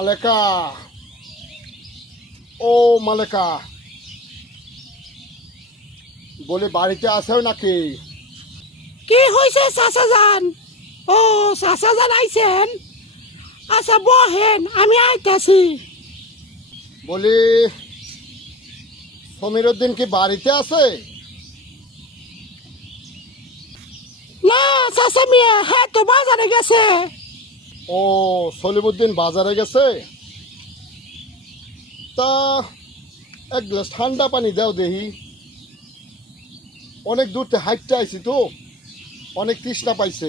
মালেকা, ও মালেকা, বলে বাড়িতে আছেও নাকি? কি হয়েছে চাচা যান? ও চাচা যান আইছেন? আচ্ছা বহেন, আমি আইতাছি। বলি সমীর উদ্দিন কি বাড়িতে আছে? না চাচা মিয়া, হ্যাঁ তো বাজারে গেছে। ও সলিমুদ্দিন বাজারে গেছে? তা এক গ্লাস ঠান্ডা পানি দাও দেখি। অনেক দূর থেকে হাইটটা আইছি তো, অনেক তৃষ্ণা পাইছে।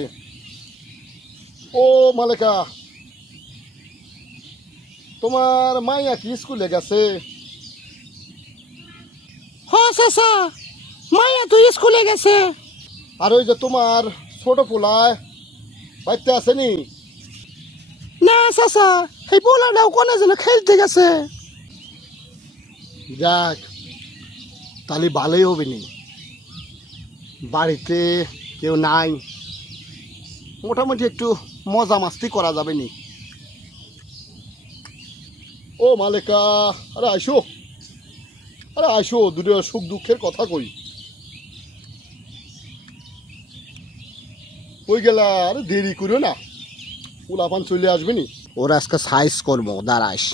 ও মালেকা, তোমার মাইয়া কি স্কুলে গেছে? হ চাচা, মাইয়া তো স্কুলে গেছে। আর ওই যে তোমার ছোট পোলায় বাড়িতে আসেনি? না চাচা, এই পোলাটাও কোনে যেন খেলতে গেছে। যাক, তাহলে ভালোই হবে নি, বাড়িতে কেউ নাই, মোটামুটি একটু মজা মাস্তি করা যাবে নি। ও মালেকা, আরে আসো, আরে আসো, দুটো সুখ দুঃখের কথা কই। কই গেলা? আরে দেরি করো না, উলাপান চলে আসবে নি। ওরা আজকে সাইজ করবো, দাঁড়াইস।